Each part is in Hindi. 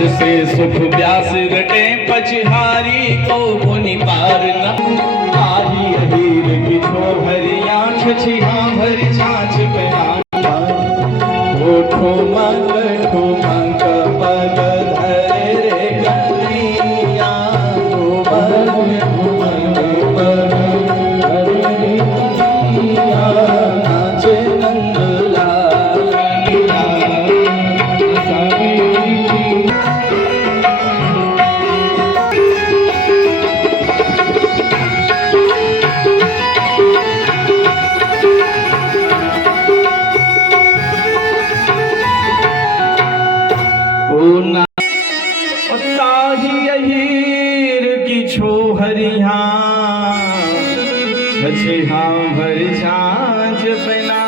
नाद से सुख व्यास रटे पचहारी को पुनि पार न आही अहीर की छोहरिया छछिया भर छाछ पहना ओठो मंग ठुमंग पद धरे रे कन्हैया ठुमंग पद धरे रे कन्हैया नाचे नंदलाल ताही अहीर की छोहरिया छछिया भर छाछ पहना।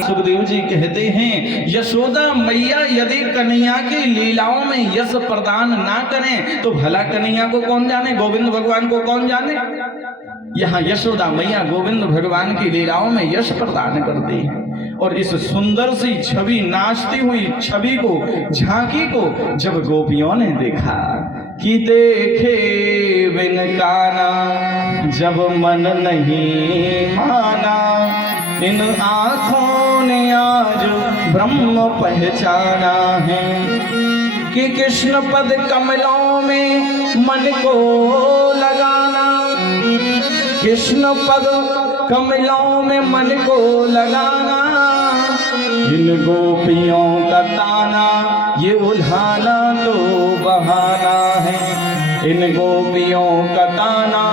सुखदेव जी कहते हैं यशोदा मैया यदि कन्हैया की लीलाओं में यश प्रदान ना करें तो भला कन्हैया को कौन जाने, गोविंद भगवान को कौन जाने। यहाँ यशोदा मैया गोविंद भगवान की लीलाओं में यश प्रदान करती है। और इस सुंदर सी छवि, नाचती हुई छवि को, झांकी को जब गोपियों ने देखा कि देखे बिन काना जब मन नहीं माना, इन आँखों ने आज ब्रह्म पहचाना है कि कृष्ण पद कमलों में मन को लगाना, कृष्ण पद कमलों में मन को लगाना, इन गोपियों का ताना ये उल्हाना तो बहाना है, इन गोपियों का ताना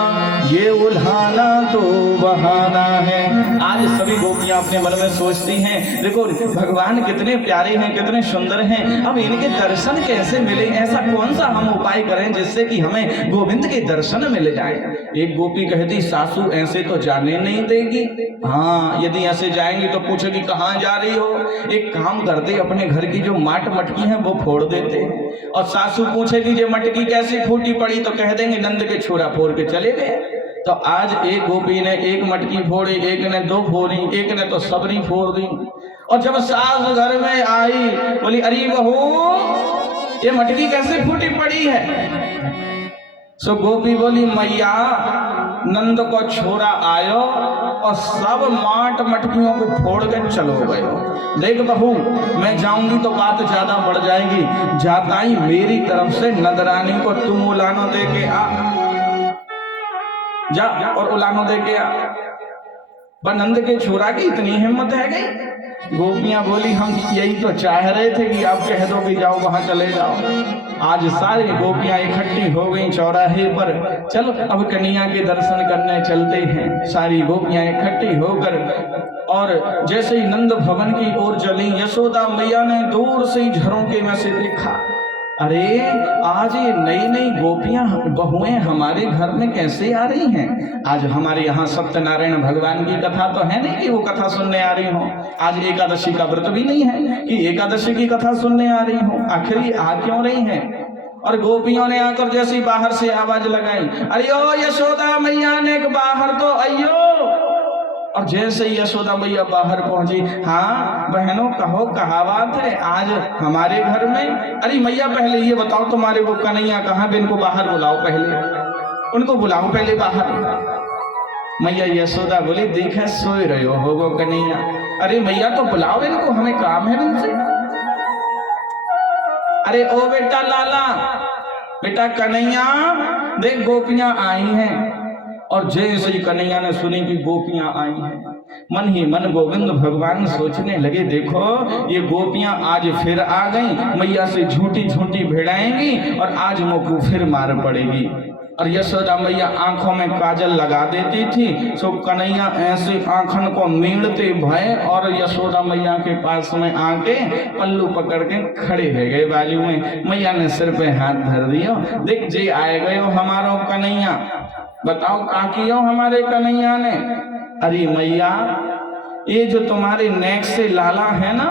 ये उल्हाना तो बहाना है। आज सभी गोपियां अपने मन में सोचती हैं देखो भगवान कितने प्यारे हैं, कितने सुंदर हैं, अब इनके दर्शन कैसे मिले, ऐसा कौन सा हम उपाय करें जिससे कि हमें गोविंद के दर्शन मिल जाए। एक गोपी कहती सासू ऐसे तो जाने नहीं देगी, हाँ यदि ऐसे जाएंगे तो पूछेगी कहाँ जा रही हो। एक काम करते अपने घर की जो माट मटकी है वो फोड़ देते, और सासू पूछेगी ये मटकी कैसे फूटी पड़ी तो कह देंगे नंद के छोरा फोड़ के चले गए। तो आज एक गोपी ने एक मटकी फोड़ी, एक ने दो फोड़ी, एक ने तो सबरी फोड़ दी। और जब सास घर में आई बोली अरे बहू ये मटकी कैसे फूटी पड़ी है। सो गोपी बोली मैया नंद को छोरा आयो और सब माट मटकियों को फोड़ के चलो गए। देख बहू मैं जाऊंगी तो बात ज्यादा बढ़ जाएगी, जाता ही मेरी तरफ से नंदरानी को तुम उलानो दे के आ, जा और उलानो दे के आ। पर नंद के छोरा की इतनी हिम्मत है गई। गोपियां बोली हम यही तो चाह रहे थे कि आप कह दो कि जाओ वहां चले जाओ। आज सारी गोपियां इकट्ठी हो गई चौराहे पर, चलो अब कन्हैया के दर्शन करने चलते हैं। सारी गोपियां इकट्ठी होकर और जैसे ही नंद भवन की ओर चली, यशोदा मैया ने दूर से ही झरोखे में से देखा, अरे आज ये नई नई गोपियां बहुएं हमारे घर में कैसे आ रही हैं। आज हमारे यहाँ सत्यनारायण भगवान की कथा तो है नहीं कि वो कथा सुनने आ रही हो, आज एकादशी का व्रत भी नहीं है कि एकादशी की कथा सुनने आ रही हो। आखिर ये आ क्यों रही हैं। और गोपियों ने आकर जैसी बाहर से आवाज लगाई अरे ओ यशोदा मैया ने बाहर तो आइयो। और जैसे ही यशोदा मैया बाहर पहुंची, हाँ बहनों कहो कहावत है आज हमारे घर में। अरे मैया पहले ये बताओ तुम्हारे वो कन्हैया कहाँ, इनको बाहर बुलाओ, पहले उनको बुलाओ पहले बाहर। मैया यशोदा बोली देखा सोए रहे हो वो कन्हैया। अरे मैया तो बुलाओ इनको, हमें काम है इनसे। अरे ओ बेटा लाला, बेटा कन्हैया देख गोपियां आई हैं। और जैसे ही कन्हैया ने सुनी कि गोपियां आई हैं, मन ही मन गोविंद भगवान सोचने लगे देखो ये गोपियां आज फिर आ गई, मैया से झूठी झूठी भिड़ाएंगी और आज मुझको फिर मार पड़ेगी। और यशोदा मैया आंखों में काजल लगा देती थी, सो कन्हैया ऐसे आंखन को मीड़ते भय और यशोदा मैया के पास में आके पल्लू पकड़ के खड़े रह गए बाजू में। मैया ने सिर पे हाथ धर दियो, देख जे आए गए हो हमारो कन्हैया, बताओ का कियो हमारे कन्हैया ने। अरे मैया ये जो तुम्हारे नेक से लाला है ना,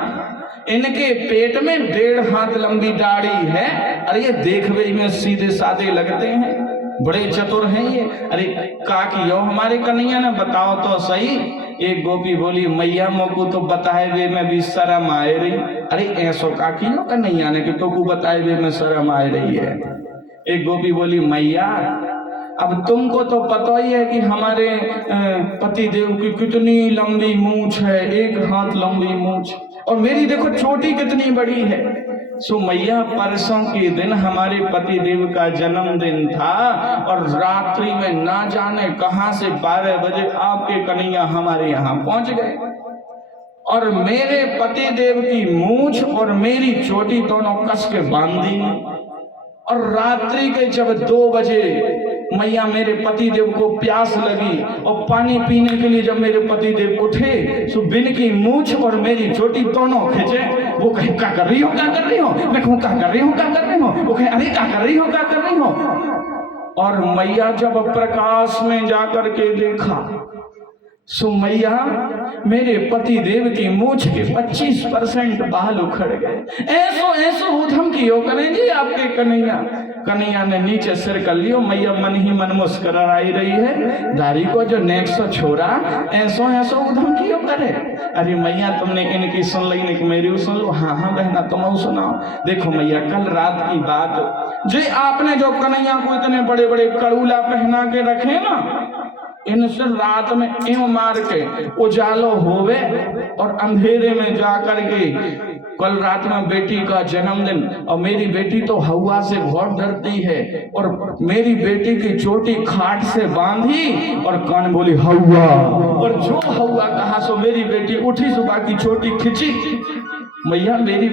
इनके पेट में 1.5 हाथ लंबी दाढ़ी है। अरे ये देखने में सीधे साधे लगते हैं, बड़े चतुर हैं ये। अरे का कियो हमारे कन्हैया ने, बताओ तो सही। एक गोपी बोली मैया मोको तो बताए वे मैं भी शर्म आए रही। अरे ऐसो का कियो कन्हैया ने कि तो को बताए वे में शर्म आ रही है। एक गोपी बोली मैया अब तुमको तो पता ही है कि हमारे पति देव की कितनी लंबी मूंछ है, 1 हाथ लंबी मूंछ, और मेरी देखो चोटी कितनी बड़ी है। सो मैया परसों के दिन हमारे पति देव का जन्मदिन था और रात्रि में ना जाने कहां से 12 बजे आपके कन्हैया हमारे यहाँ पहुंच गए और मेरे पति देव की मूंछ और मेरी चोटी दोनों कस के बांध दी और रात्रि के जब 2 बजे मैया मेरे पति देव को प्यास लगी और पानी पीने के लिए जब मेरे पति देव उठे तो बिन की मूंछ और मेरी चोटी दोनों खींचे। वो कहे क्या कर रही हो, क्या कर रही हो? मैं कहूँ क्या कर रही हूँ, क्या कर रही हो? वो कहे अरे क्या कर रही हो, क्या कर रही हो? और मैया जब प्रकाश में जाकर के देखा सो मैया मेरे पति देव की मूंछ के 25% बाल उखड़ गए। ऐसो ऐसो उधम क्यों करेंगे आपके कन्हैया? कन्हैया ने नीचे सिर कर लियो, मैया मन ही मन मुस्कुराई रही है, दाढ़ी को जो नेक्सो छोड़ा ऐसो ऐसो उधम क्यों करे? अरे मैया तुमने इनकी सुन ली नहीं, मेरी सुन लो। हाँ हाँ बहना तुम सुनाओ। देखो मैया कल रात की बात, जो आपने जो कन्हैया को इतने बड़े बड़े कड़ूला पहना के रखे ना, इनसे रात में यूं मार के उजालो होवे और अंधेरे में जाकर के कल रात में बेटी का जन्मदिन, और मेरी बेटी तो हवा से बहुत डरती है और मेरी बेटी की चोटी खाट से बांधी और कान बोली हवा, और जो हवा कहा सो मेरी बेटी उठी सुबह की चोटी खींची। मैया मेरी